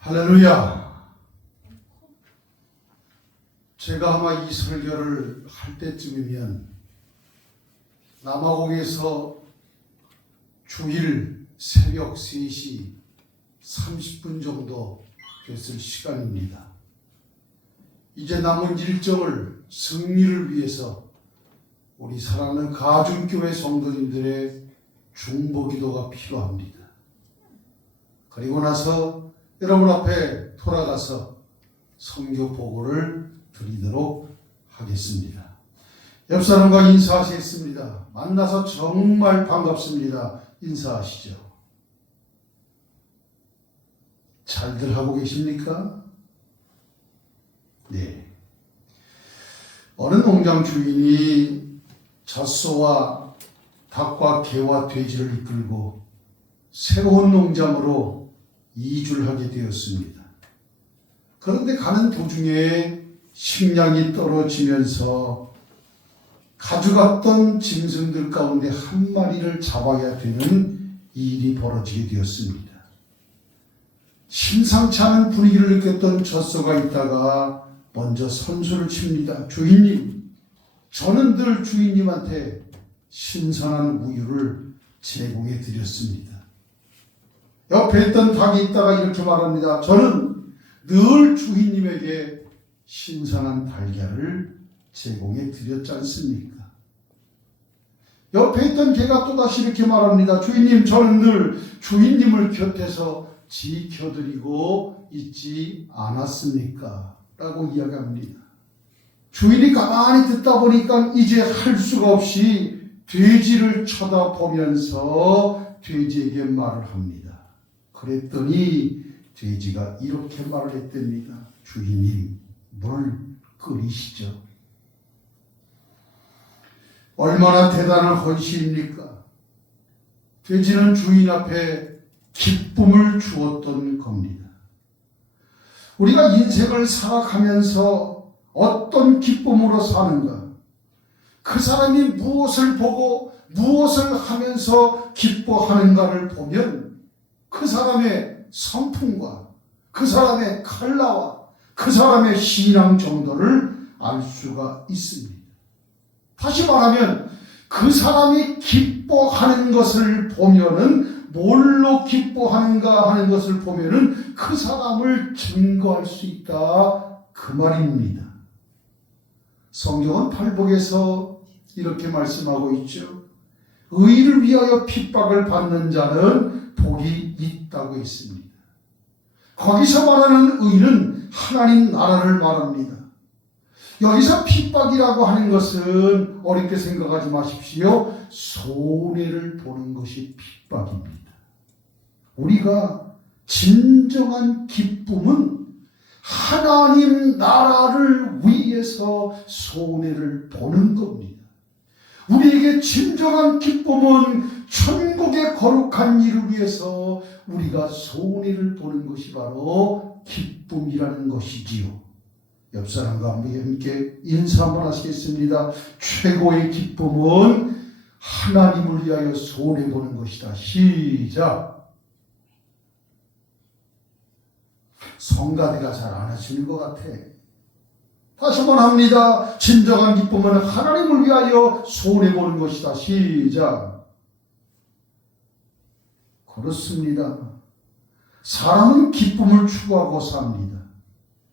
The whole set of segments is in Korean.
할렐루야. 제가 아마 이 설교를 할 때쯤이면 남아공에서 주일 새벽 3시 30분 정도 됐을 시간입니다. 이제 남은 일정을 승리를 위해서 우리 사랑하는 가중교회 성도님들의 중보기도가 필요합니다. 그리고 나서 여러분 앞에 돌아가서 선교 보고를 드리도록 하겠습니다. 옆 사람과 인사하시겠습니다. 만나서 정말 반갑습니다. 인사하시죠. 잘들 하고 계십니까? 네. 어느 농장 주인이 젖소와 닭과 개와 돼지를 이끌고 새로운 농장으로 이주를 하게 되었습니다. 그런데 가는 도중에 식량이 떨어지면서 가져갔던 짐승들 가운데 한 마리를 잡아야 되는 일이 벌어지게 되었습니다. 심상치 않은 분위기를 느꼈던 젖소가 있다가 먼저 선수를 칩니다. 주인님, 저는 늘 주인님한테 신선한 우유를 제공해 드렸습니다. 옆에 있던 닭이 있다가 이렇게 말합니다. 저는 늘 주인님에게 신선한 달걀을 제공해 드렸지 않습니까? 옆에 있던 개가 또다시 이렇게 말합니다. 주인님, 저는 늘 주인님을 곁에서 지켜드리고 있지 않았습니까? 라고 이야기합니다. 주인이 가만히 듣다 보니까 이제 할 수가 없이 돼지를 쳐다보면서 돼지에게 말을 합니다. 그랬더니 돼지가 이렇게 말을 했답니다. 주인님, 물 끓이시죠. 얼마나 대단한 헌신입니까? 돼지는 주인 앞에 기쁨을 주었던 겁니다. 우리가 인생을 살아가면서 어떤 기쁨으로 사는가? 그 사람이 무엇을 보고 무엇을 하면서 기뻐하는가를 보면 그 사람의 성품과 그 사람의 칼라와 그 사람의 신앙 정도를 알 수가 있습니다. 다시 말하면 그 사람이 기뻐하는 것을 보면은 뭘로 기뻐하는가 하는 것을 보면은 그 사람을 증거할 수 있다 그 말입니다. 성경은 팔복에서 이렇게 말씀하고 있죠. 의를 위하여 핍박을 받는 자는 복이 있다고 했습니다. 거기서 말하는 의는 하나님 나라를 말합니다. 여기서 핍박이라고 하는 것은 어렵게 생각하지 마십시오. 손해를 보는 것이 핍박입니다. 우리가 진정한 기쁨은 하나님 나라를 위해서 손해를 보는 겁니다. 우리에게 진정한 기쁨은 천국의 거룩한 일을 위해서 우리가 손해를 보는 것이 바로 기쁨이라는 것이지요. 옆 사람과 함께 인사 한번 하시겠습니다. 최고의 기쁨은 하나님을 위하여 손해보는 것이다. 시작. 성가대가 잘 안 하시는 것 같아. 다시 한번 합니다. 진정한 기쁨은 하나님을 위하여 손해보는 것이다. 시작. 그렇습니다. 사람은 기쁨을 추구하고 삽니다.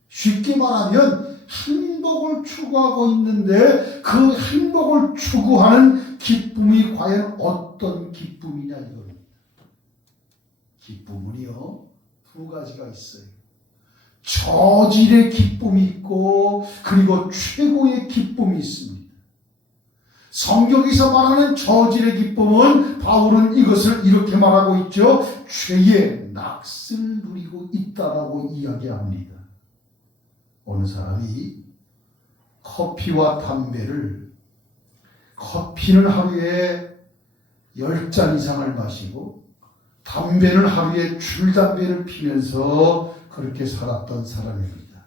쉽게 말하면 행복을 추구하고 있는데 그 행복을 추구하는 기쁨이 과연 어떤 기쁨이냐 이겁니다. 기쁨은요, 두 가지가 있어요. 저질의 기쁨이 있고 그리고 최고의 기쁨이 있습니다. 성경에서 말하는 저질의 기쁨은 바울은 이것을 이렇게 말하고 있죠. 죄의 낚시를 누리고 있다라고 이야기합니다. 어느 사람이 커피와 담배를 커피는 하루에 10잔 이상을 마시고 담배는 하루에 줄담배를 피면서 그렇게 살았던 사람입니다.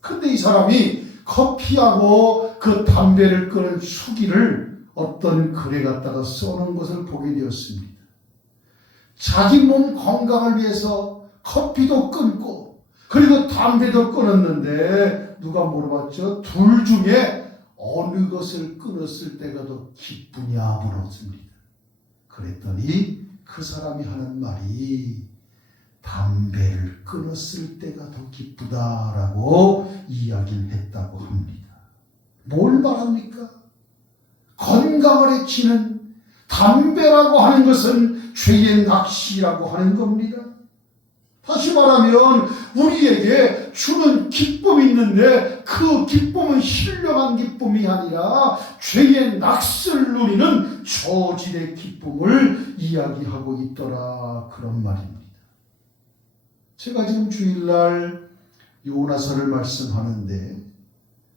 근데 이 사람이 커피하고 그 담배를 끄는 수기를 어떤 글에 갖다가 써놓은 것을 보게 되었습니다. 자기 몸 건강을 위해서 커피도 끊고 그리고 담배도 끊었는데 누가 물어봤죠? 둘 중에 어느 것을 끊었을 때가 더 기쁘냐 물었습니다. 그랬더니 그 사람이 하는 말이 담배를 끊었을 때가 더 기쁘다라고 이야기를 했다고 합니다. 뭘 말합니까? 건강을 해치는 담배라고 하는 것은 죄의 낚시라고 하는 겁니다. 다시 말하면 우리에게 주는 기쁨이 있는데 그 기쁨은 신령한 기쁨이 아니라 죄의 낚시를 누리는 저질의 기쁨을 이야기하고 있더라, 그런 말입니다. 제가 지금 주일날 요나서를 말씀하는데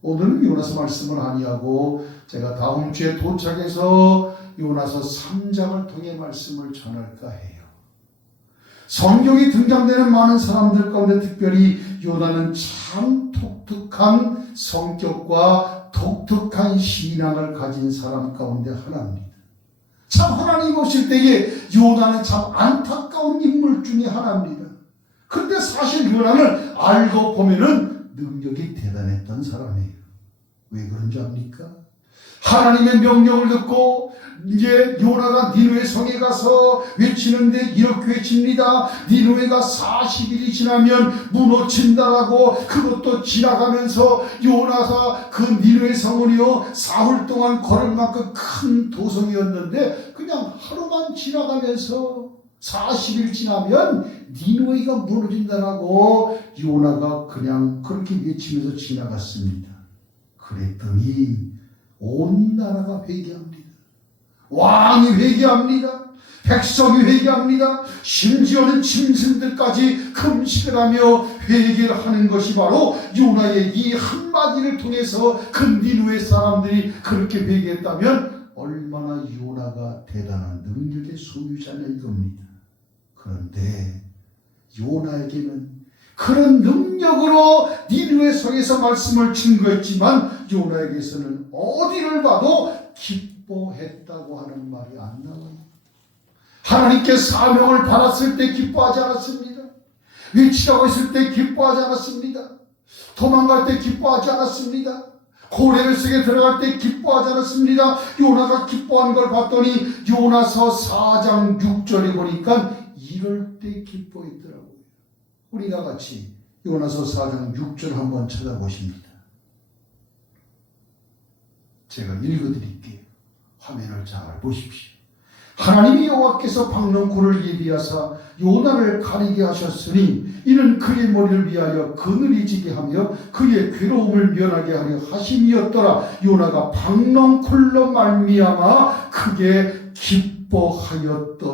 오늘은 요나서 말씀을 아니하고 제가 다음 주에 도착해서 요나서 3장을 통해 말씀을 전할까 해요. 성경에 등장되는 많은 사람들 가운데 특별히 요나는 참 독특한 성격과 독특한 신앙을 가진 사람 가운데 하나입니다. 참 하나님 오실 때에 요나는 참 안타까운 인물 중에 하나입니다. 그런데 사실 요나를 알고 보면은 능력이 대단했던 사람이에요. 왜 그런 줄 압니까? 하나님의 명령을 듣고 이제 요나가 니느웨 성에 가서 외치는데 이렇게 외칩니다. 니느웨가 40일이 지나면 무너진다라고. 그것도 지나가면서 요나가 그 니느웨 성은요 사흘 동안 걸을 만큼 큰 도성이었는데 그냥 하루만 지나가면서 40일 지나면 니느웨가 무너진다라고 요나가 그냥 그렇게 외치면서 지나갔습니다. 그랬더니 온 나라가 회개합니다. 왕이 회개합니다. 백성이 회개합니다. 심지어는 짐승들까지 금식을 하며 회개를 하는 것이 바로 요나의 이 한마디를 통해서 그 니느웨 사람들이 그렇게 회개했다면 얼마나 요나가 대단한 능력의 소유자냐 이겁니다. 그런데 요나에게는 그런 능력으로 니느웨 성에서 말씀을 증거했지만 요나에게서는 어디를 봐도 기뻐했다고 하는 말이 안 나와요. 하나님께 사명을 받았을 때 기뻐하지 않았습니다. 위치하고 있을 때 기뻐하지 않았습니다. 도망갈 때 기뻐하지 않았습니다. 고레를 속에 들어갈 때 기뻐하지 않았습니다. 요나가 기뻐한 걸 봤더니 요나서 4장 6절에 보니까 이럴 때 기뻐했더라고요. 우리가 같이 요나서 4장 6절 한번 찾아보십니다. 제가 읽어드릴게요. 화면을 잘 보십시오. 하나님이 여호와께서 박넝쿨을 예비하사 요나를 가리게 하셨으니 이는 그의 머리를 위하여 그늘이 지게 하며 그의 괴로움을 면하게 하려 하심이었더라. 요나가 박넝쿨로 말미암아 크게 기뻐하였더니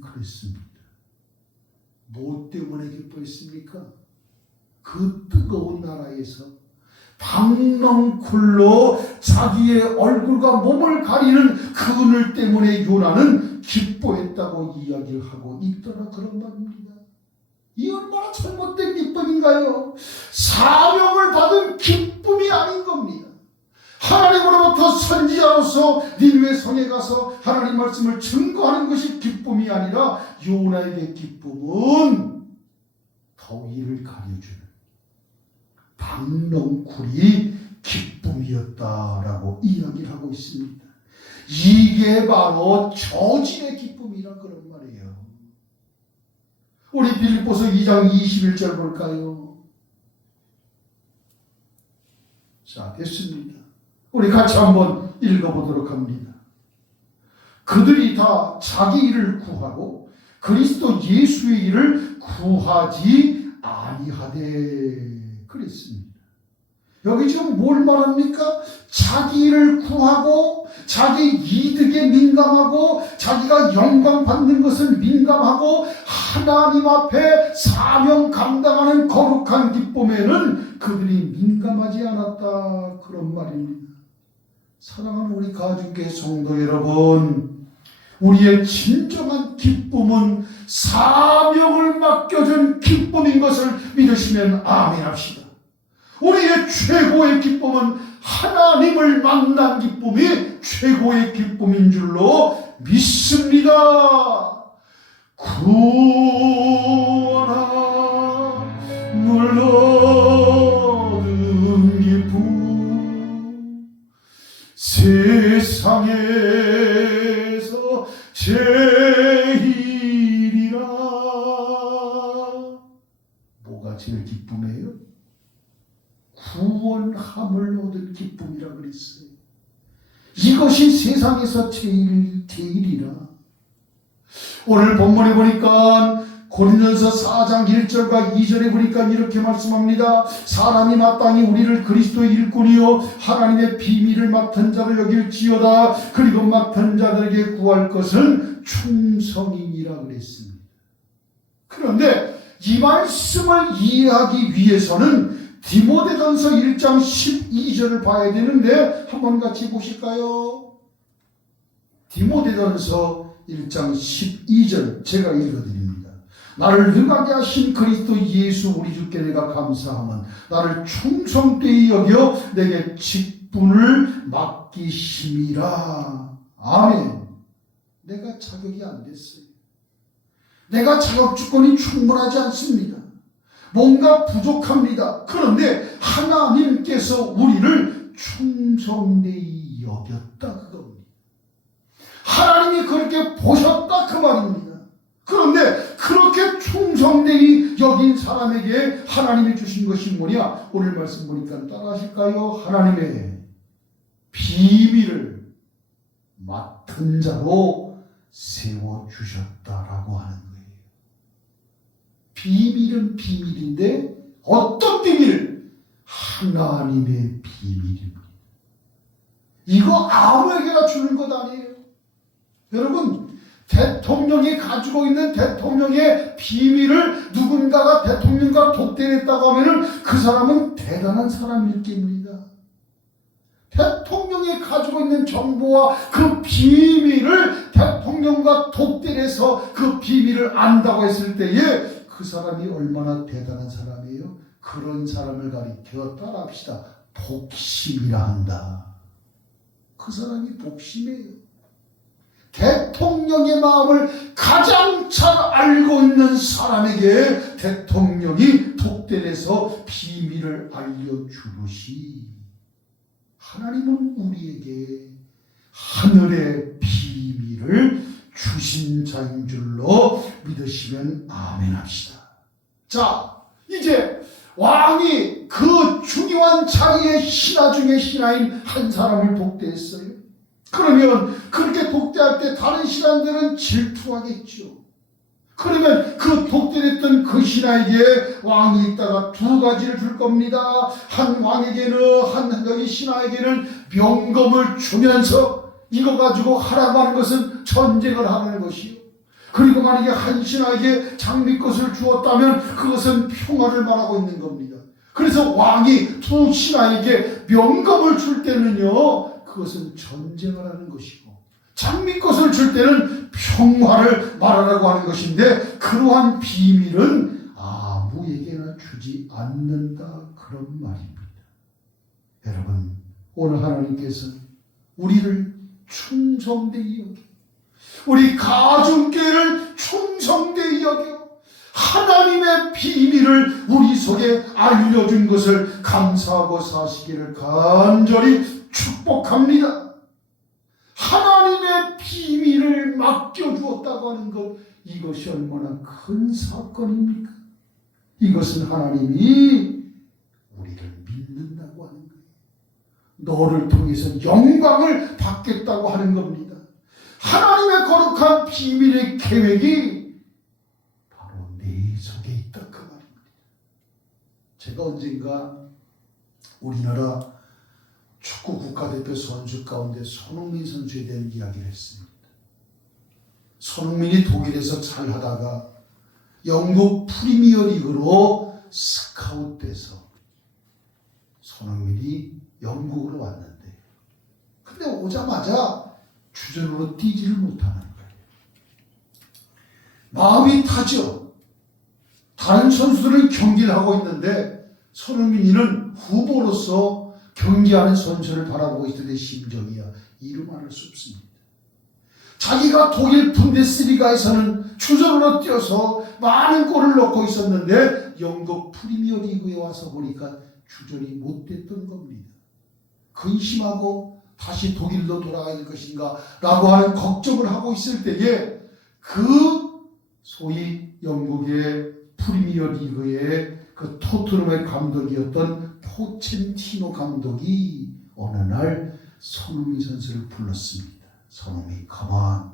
그랬습니다. 뭐 때문에 기뻐했습니까? 그 뜨거운 나라에서 박넝쿨로 자기의 얼굴과 몸을 가리는 그늘 때문에 요나는 기뻐했다고 이야기를 하고 있더라, 그런 말입니다. 이 얼마나 잘못된 기쁨인가요? 사명을 받은 기쁨이 아닌 겁니다. 하나님으로부터 선지자로서 니느웨 성에 가서 하나님 말씀을 증거하는 것이 기쁨이 아니라 요나에게 기쁨은 더위를 가려주는 박넝쿨이 기쁨이었다라고 이야기를 하고 있습니다. 이게 바로 저질의 기쁨이라 그런 말이에요. 우리 빌립보서 2장 21절 볼까요? 자, 됐습니다. 우리 같이 한번 읽어보도록 합니다. 그들이 다 자기 일을 구하고 그리스도 예수의 일을 구하지 아니하되 그랬습니다. 여기 지금 뭘 말합니까? 자기 일을 구하고 자기 이득에 민감하고 자기가 영광 받는 것을 민감하고 하나님 앞에 사명 감당하는 거룩한 기쁨에는 그들이 민감하지 않았다, 그런 말입니다. 사랑하는 우리 가족의 성도 여러분, 우리의 진정한 기쁨은 사명을 맡겨준 기쁨인 것을 믿으시면 아멘 합시다. 우리의 최고의 기쁨은 하나님을 만난 기쁨이 최고의 기쁨인 줄로 믿습니다. 구원아 뭐가 제일 기쁨이에요? 구원함을 얻은 기쁨이라 그랬어요. 이것이 세상에서 제일이라. 오늘 본문에 보니까 고린도전서 4장 1절과 2절에 보니까 이렇게 말씀합니다. 사람이 마땅히 우리를 그리스도의 일꾼이요 하나님의 비밀을 맡은 자로 여길지어다. 그리고 맡은 자들에게 구할 것은 충성이니라 그랬습니다. 그런데 이 말씀을 이해하기 위해서는 디모데전서 1장 12절을 봐야 되는데 한번 같이 보실까요? 디모데전서 1장 12절 제가 읽어드립니다. 나를 능하게 하신 그리스도 예수 우리 주께 내가 감사함은 나를 충성되이 여겨 내게 직분을 맡기심이라. 아멘. 내가 자격이 안 됐어요. 내가 자격 조건이 충분하지 않습니다. 뭔가 부족합니다. 그런데 하나님께서 우리를 충성되이 여겼다 그겁니다. 하나님이 그렇게 보셨다 그 말입니다. 그런데 그렇게 충성되이 여긴 사람에게 하나님이 주신 것이 뭐냐? 오늘 말씀 보니까 따라하실까요? 하나님의 비밀을 맡은 자로 세워주셨다라고 하는 거예요. 비밀은 비밀인데 어떤 비밀? 하나님의 비밀입니다. 이거 아무에게나 주는 것 아니에요. 여러분, 대통령이 가지고 있는 대통령의 비밀을 누군가가 대통령과 독대했다고 하면은 그 사람은 대단한 사람일 겁니다. 대통령이 가지고 있는 정보와 그 비밀을 대통령과 독대해서 그 비밀을 안다고 했을 때에 그 사람이 얼마나 대단한 사람이에요? 그런 사람을 가리켜 따라합시다. 복심이라 한다. 그 사람이 복심이에요. 대통령의 마음을 가장 잘 알고 있는 사람에게 대통령이 독대해서 비밀을 알려주듯이 하나님은 우리에게 하늘의 비밀을 주신 자인 줄로 믿으시면 아멘 합시다. 자, 이제 왕이 그 중요한 자리의 신하 중에 신하인 한 사람을 독대했어요. 그러면 그렇게 독대할 때 다른 신하들은 질투하겠죠. 그러면 그 독대했던 그 신하에게 왕이 있다가 두 가지를 줄 겁니다. 한 왕에게는 한 여기 신하에게는 명검을 주면서 이거 가지고 하라고 하는 것은 전쟁을 하는 것이요. 그리고 만약에 한 신하에게 장미꽃을 주었다면 그것은 평화를 말하고 있는 겁니다. 그래서 왕이 두 신하에게 명검을 줄 때는요, 그것은 전쟁을 하는 것이고 장미꽃을 줄 때는 평화를 말하라고 하는 것인데 그러한 비밀은 아무에게나 주지 않는다 그런 말입니다. 여러분, 오늘 하나님께서 우리를 충성되이 여겨 우리 가정교회를 충성되이 여겨 하나님의 비밀을 우리 속에 알려준 것을 감사하고 사시기를 간절히 축복합니다. 하나님의 비밀을 맡겨주었다고 하는 것, 이것이 얼마나 큰 사건입니까? 이것은 하나님이 우리를 믿는다고 하는 거예요. 너를 통해서 영광을 받겠다고 하는 겁니다. 하나님의 거룩한 비밀의 계획이 바로 내 속에 있다 그 말입니다. 제가 언젠가 우리나라 축구 국가대표 선수 가운데 손흥민 선수에 대한 이야기를 했습니다. 손흥민이 독일에서 잘하다가 영국 프리미어리그로 스카웃돼서 손흥민이 영국으로 왔는데 근데 오자마자 주전으로 뛰지를 못하는 거예요. 마음이 타죠. 다른 선수들은 경기를 하고 있는데 손흥민이는 후보로서 경기하는 선수를 바라보고 있을 때 심정이야 이루 말할 수 없습니다. 자기가 독일 분데스리가에서는 주전으로 뛰어서 많은 골을 넣고 있었는데 영국 프리미어리그에 와서 보니까 주전이 못 됐던 겁니다. 근심하고 다시 독일로 돌아가야 될 것인가 라고 하는 걱정을 하고 있을 때에 그 소위 영국의 프리미어리그의 그 토트넘의 감독이었던 포첸티노 감독이 어느 날 손흥민 선수를 불렀습니다. 손흥민, 가만.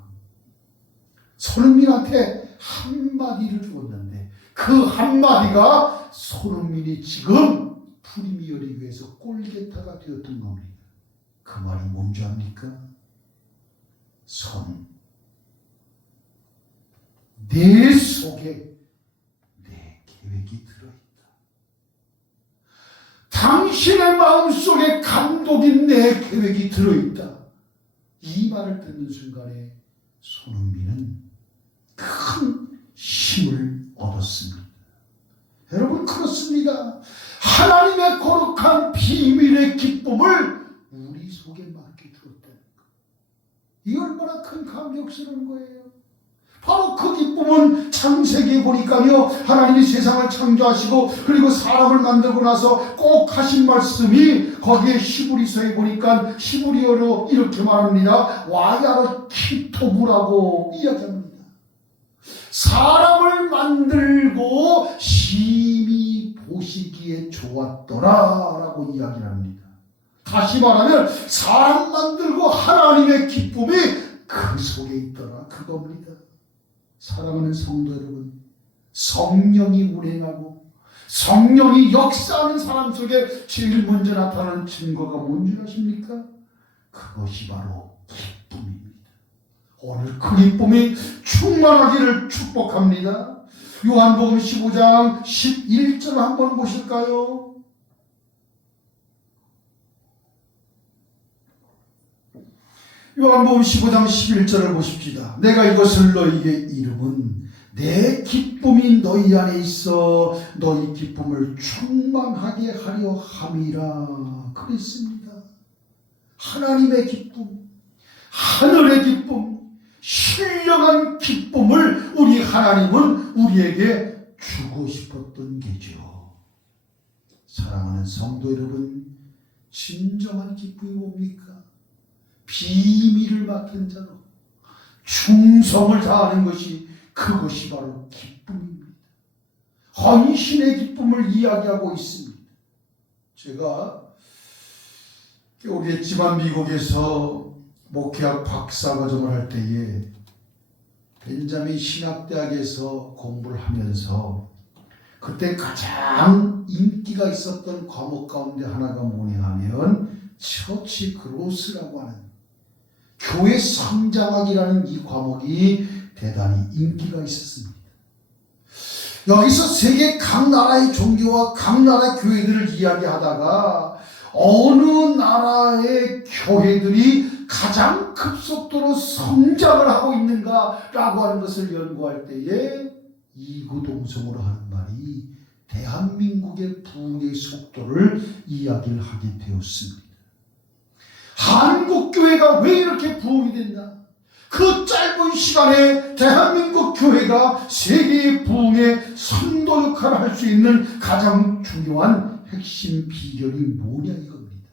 손흥민한테 한마디를 주었는데 그 한마디가 손흥민이 지금 프리미어리그에서 골게타가 되었던 겁니다. 그 말이 뭔지 압니까? 내 속에 내 계획이 들어있다. 당신의 마음속에 감독인 내 계획이 들어있다. 이 말을 듣는 순간에 손흥민은 큰 힘을 얻었습니다. 여러분, 그렇습니다. 하나님의 거룩한 비밀의 기쁨을 우리 속에 맡겨두었다는 것. 이 얼마나 큰 감격스러운 거예요. 바로 그 기쁨은 창세기에 보니까요, 하나님이 세상을 창조하시고 그리고 사람을 만들고 나서 꼭 하신 말씀이 거기에 히브리서에 보니까 히브리어로 이렇게 말합니다. 와야로 키토부라고 이야기합니다. 사람을 만들고 심히 보시기에 좋았더라 라고 이야기를 합니다. 다시 말하면 사람 만들고 하나님의 기쁨이 그 속에 있더라, 그겁니다. 사랑하는 성도 여러분, 성령이 운행하고 성령이 역사하는 사람 속에 제일 먼저 나타나는 증거가 뭔지 아십니까? 그것이 바로 기쁨입니다. 오늘 그 기쁨이 충만하기를 축복합니다. 요한복음 15장 11절 한번 보실까요? 요한복음 15장 11절을 보십시다. 내가 이것을 너희에게 이름은 내 기쁨이 너희 안에 있어 너희 기쁨을 충만하게 하려 함이라 그랬습니다. 하나님의 기쁨, 하늘의 기쁨, 신령한 기쁨을 우리 하나님은 우리에게 주고 싶었던 게죠. 사랑하는 성도 여러분, 진정한 기쁨이 뭡니까? 비밀을 맡은 자로 충성을 다하는 것이, 그것이 바로 기쁨입니다. 헌신의 기쁨을 이야기하고 있습니다. 제가 오겠지만 미국에서 목회학 박사과정을 할 때에 벤자민 신학대학에서 공부를 하면서 그때 가장 인기가 있었던 과목 가운데 하나가 뭐냐 하면 처치 그로스라고 하는 교회 성장학이라는 이 과목이 대단히 인기가 있었습니다. 여기서 세계 각 나라의 종교와 각 나라의 교회들을 이야기하다가 어느 나라의 교회들이 가장 급속도로 성장을 하고 있는가라고 하는 것을 연구할 때에 이구동성으로 하는 말이 대한민국의 부흥의 속도를 이야기를 하게 되었습니다. 한국교회가 왜 이렇게 부흥이 됐나? 그 짧은 시간에 대한민국 교회가 세계의 부흥에 선도 역할을 할 수 있는 가장 중요한 핵심 비결이 뭐냐 이겁니다.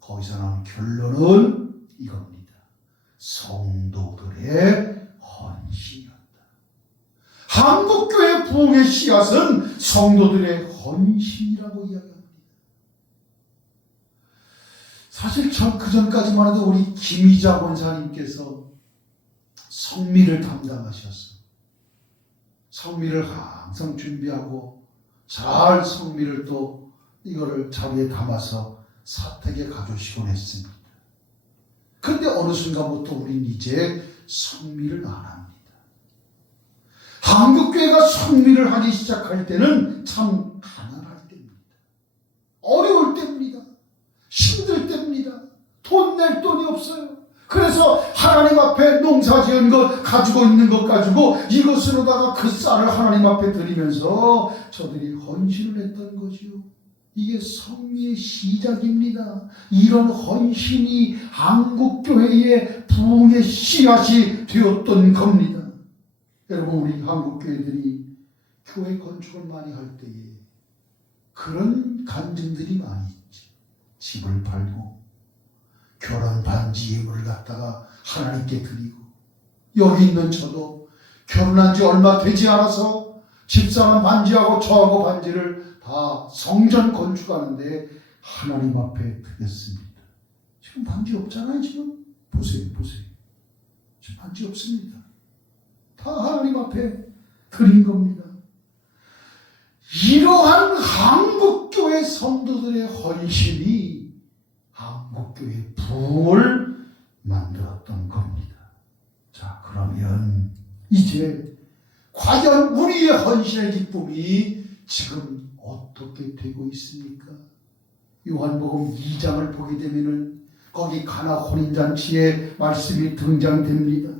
거기서 나온 결론은 이겁니다. 성도들의 헌신이었다. 한국교회 부흥의 씨앗은 성도들의 헌신이라고 이야기합니다. 사실 그 전까지만 해도 우리 김희자 권사님께서 성미를 담당하셨어요. 성미를 항상 준비하고 잘 성미를 또 이거를 자리에 담아서 사택에 가주시곤 했습니다. 그런데 어느 순간부터 우린 이제 성미를 안 합니다. 한국교회가 성미를 하기 시작할 때는 참 가난할 때입니다. 어려울 때입니다. 힘들 때입니다. 돈 낼 돈이 없어요. 그래서 하나님 앞에 농사 지은 것, 가지고 있는 것 가지고 이것으로다가 그 쌀을 하나님 앞에 드리면서 저들이 헌신을 했던 거지요. 이게 성리의 시작입니다. 이런 헌신이 한국교회의 부흥의 씨앗이 되었던 겁니다. 여러분, 우리 한국교회들이 교회 건축을 많이 할 때에 그런 간증들이 많이 있지. 집을 팔고 결혼 반지 예물을 갖다가 하나님께 드리고, 여기 있는 저도 결혼한 지 얼마 되지 않아서 집사는 반지하고 저하고 반지를 다 성전 건축하는데 하나님 앞에 드렸습니다. 지금 반지 없잖아요. 지금 보세요. 지금 반지 없습니다. 다 하나님 앞에 드린 겁니다. 이러한 한국교회 성도들의 헌신이 한국교회 부흥을 만들었던 겁니다. 자, 그러면 이제 과연 우리의 헌신의 기쁨이 지금 어떻게 되고 있습니까? 요한복음 2장을 보게 되면은 거기 가나 혼인잔치의 말씀이 등장됩니다.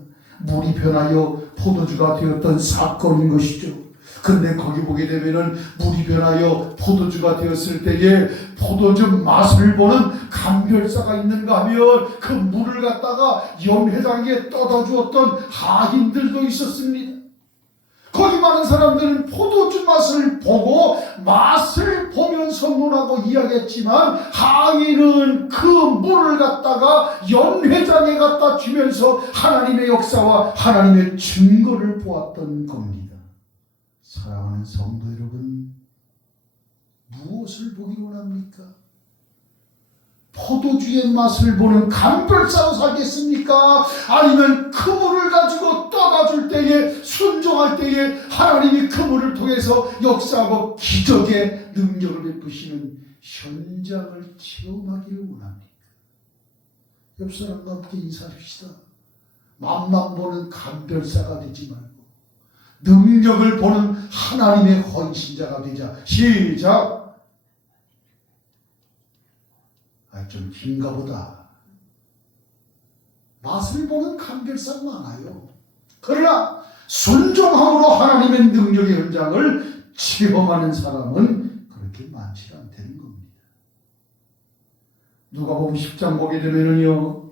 물이 변하여 포도주가 되었던 사건인 것이죠. 근데 거기 보게 되면은 물이 변하여 포도주가 되었을 때에 포도주 맛을 보는 감별사가 있는가 하면 그 물을 갖다가 연회장에 떠다 주었던 하인들도 있었습니다. 거기 많은 사람들은 포도주 맛을 보고 맛을 보면서 논하고 이야기했지만 하인은 그 물을 갖다가 연회장에 갖다 주면서 하나님의 역사와 하나님의 증거를 보았던 겁니다. 사랑하는 성도 여러분, 무엇을 보기 원합니까? 포도주의 맛을 보는 감별사로 살겠습니까? 아니면 그 물을 가지고 떠다 줄 때에, 순종할 때에 하나님이 그 물을 통해서 역사하고 기적의 능력을 베푸시는 현장을 체험하기를 원합니까? 옆 사람과 함께 인사합시다. 맛만 보는 감별사가 되지 말고 능력을 보는 하나님의 헌신자가 되자. 시작! 좀 긴가 보다. 맛을 보는 감별사가 많아요. 그러나 순종함으로 하나님의 능력의 현장을 체험하는 사람은 그렇게 많지 않다는 겁니다. 누가복음 10장 보게 되면은요,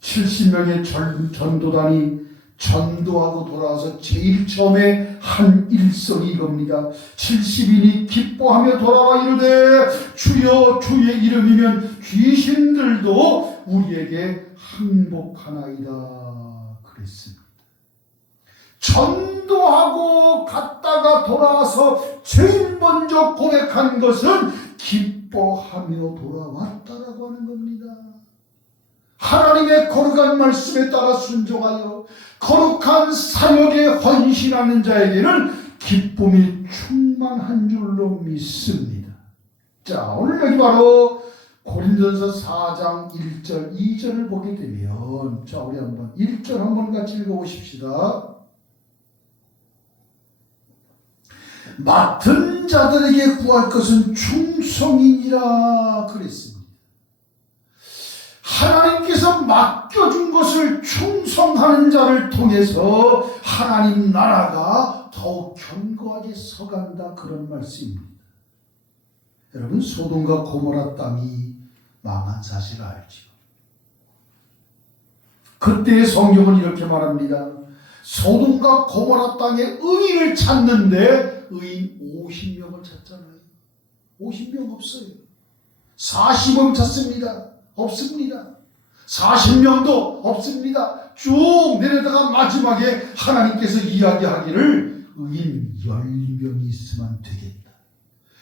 70명의 전도단이 전도하고 돌아와서 제일 처음에 한 일성이 이겁니다. 70인이 기뻐하며 돌아와 이르되 주여 주의 이름이면 귀신들도 우리에게 항복하나이다 그랬습니다. 전도하고 갔다가 돌아와서 제일 먼저 고백한 것은 기뻐하며 돌아왔다라고 하는 겁니다. 하나님의 거룩한 말씀에 따라 순종하여 거룩한 사역에 헌신하는 자에게는 기쁨이 충만한 줄로 믿습니다. 자, 오늘 여기 바로 고린도전서 4장 1절 2절을 보게 되면, 자, 우리 한번 1절 한번 같이 읽어보십시다. 맡은 자들에게 구할 것은 충성이니라 그랬습니다. 하나님께서 맡겨준 것을 충성하는 자를 통해서 하나님 나라가 더욱 견고하게 서간다, 그런 말씀입니다. 여러분, 소돔과 고모라 땅이 망한 사실을 알죠. 그때의 성경은 이렇게 말합니다. 소돔과 고모라 땅에 의인을 찾는데 의인 50명을 찾잖아요. 50명 없어요. 40명 찾습니다. 없습니다. 40명도 없습니다. 쭉 내려다가 마지막에 하나님께서 이야기하기를 의인 10명이 있으면 되겠다.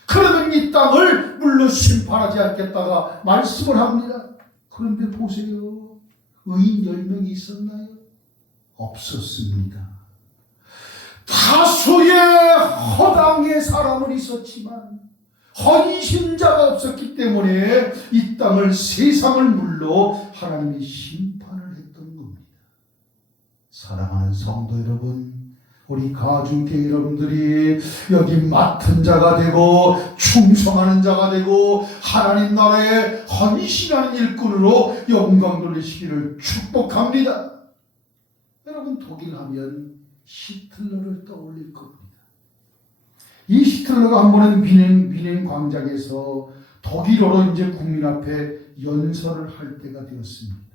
그러면 이 땅을 물로 심판하지 않겠다가 말씀을 합니다. 그런데 보세요. 의인 10명이 있었나요? 없었습니다. 다수의 허당의 사람은 있었지만 헌신자가 없었기 때문에 이 땅을, 세상을 물로 하나님이 심판을 했던 겁니다. 사랑하는 성도 여러분, 우리 가중교회 여러분들이 여기 맡은 자가 되고 충성하는 자가 되고 하나님 나라에 헌신하는 일꾼으로 영광 돌리시기를 축복합니다. 여러분, 독일 하면 히틀러를 떠올릴 겁니다. 이 히틀러가 한 번은 뮌헨 광장에서 독일어로 이제 국민 앞에 연설을 할 때가 되었습니다.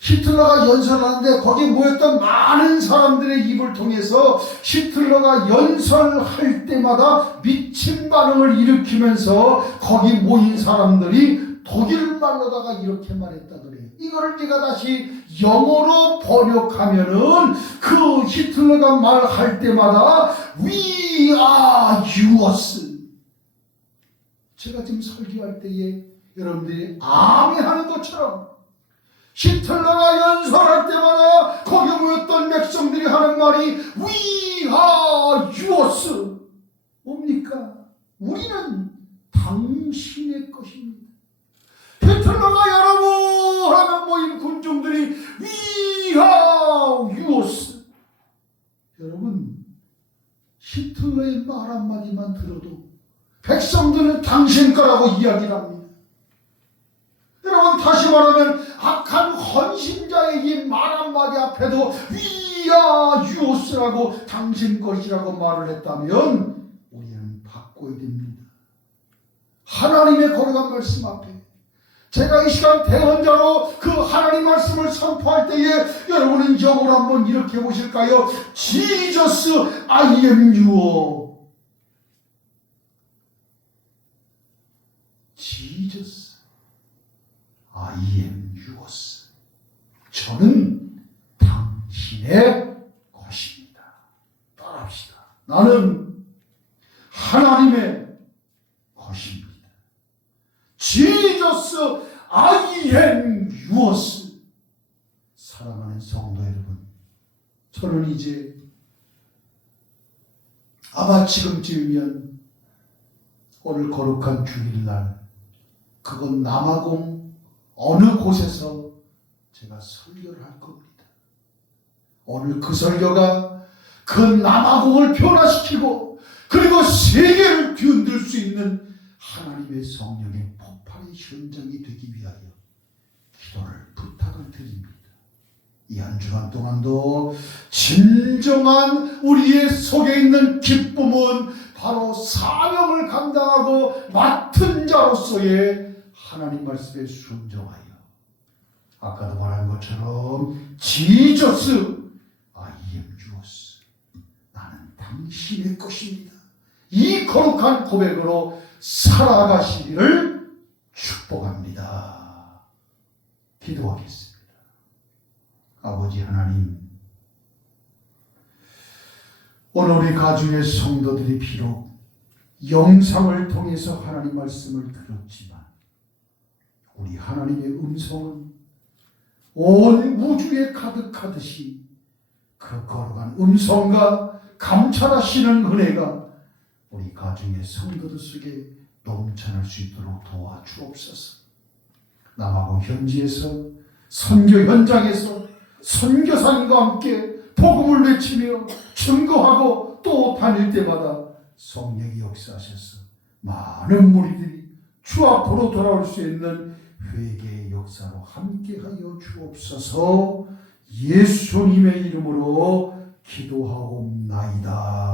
히틀러가 연설하는데 거기 모였던 많은 사람들의 입을 통해서 히틀러가 연설할 때마다 미친 반응을 일으키면서 거기 모인 사람들이 독일 말로다가 이렇게 말했다 그래요. 이거를 제가 다시 영어로 번역하면은 그 히틀러가 말할 때마다 We We are yours. 제가 지금 설교할 때에 여러분들이 아멘 하는 것처럼 히틀러가 연설할 때마다 거기 모였던 백성들이 하는 말이 We are yours. 뭡니까? 우리는 당신의 것입니다. 히틀러가 여러분 하면 모인 군중들이 We are yours. 여러분, 히틀러의 말 한마디만 들어도 백성들은 당신 거라고 이야기를 합니다. 여러분, 다시 말하면 악한 헌신자의 이 말 한마디 앞에도 We are yous라고 당신 것이라고 말을 했다면 우리는 바꿔야 됩니다. 하나님의 거룩한 말씀 앞에 제가 이 시간 대언자로 그 하나님 말씀을 선포할 때에 여러분은 영어로 한번 이렇게 보실까요? Jesus, I am your. Jesus, I am yours. 저는 당신의 것입니다. 따라합시다. 나는 하나님의 것입니다. Jesus, I am yours. 사랑하는 성도 여러분, 저는 이제 아마 지금쯤이면 오늘 거룩한 주일날 그건 남아공 어느 곳에서 제가 설교를 할 겁니다. 오늘 그 설교가 그 남아공을 변화시키고 그리고 세계를 뒤흔들 수 있는 하나님의 성령의 폭발의 현장이 되기 위하여 기도를 부탁을 드립니다. 이 한 주간 동안도 진정한 우리의 속에 있는 기쁨은 바로 사명을 감당하고 맡은 자로서의 하나님 말씀에 순종하여 아까도 말한 것처럼 Jesus, I am yours. 나는 당신의 것입니다. 이 거룩한 고백으로 살아가시기를 축복합니다. 기도하겠습니다. 아버지 하나님, 오늘 우리 가중의 성도들이 비록 영상을 통해서 하나님 말씀을 들었지만 우리 하나님의 음성은 온 우주에 가득하듯이 그 거룩한 음성과 감찰하시는 은혜가 우리 가중의 성도들 속에 넘쳐날 수 있도록 도와주옵소서. 남아공 현지에서 선교 현장에서 선교사님과 함께 복음을 외치며 증거하고 또 다닐 때마다 성령이 역사하셔서 많은 무리들이 주 앞으로 돌아올 수 있는 회개의 역사로 함께하여 주옵소서. 예수님의 이름으로 기도하옵나이다.